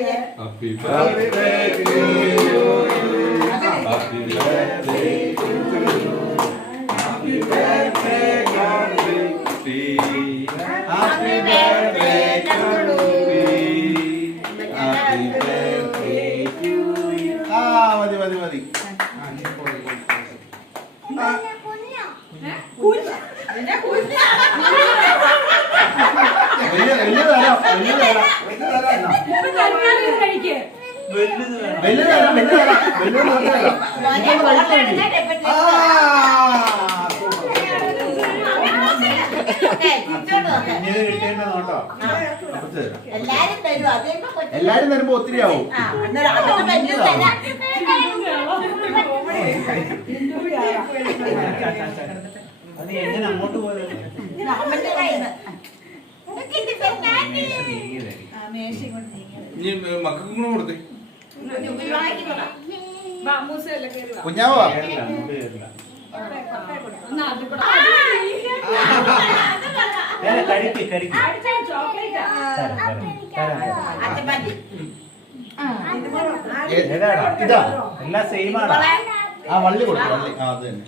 Happy birthday to you. Happy birthday to you. Happy birthday, Happy birthday to you. Happy birthday to you. മതി. എല്ലാരും തരുമ്പോ ഒത്തിരി ആവും. എങ്ങനെ അങ്ങോട്ട് പോയത് മക്കൾക്കും കൂടെ കൊടുത്തേ. കുഞ്ഞാവോ ഇതാ എല്ലാം സെയിം ആണ്. ആ വള്ളി കൊടുത്തു. വള്ളി അത് തന്നെ.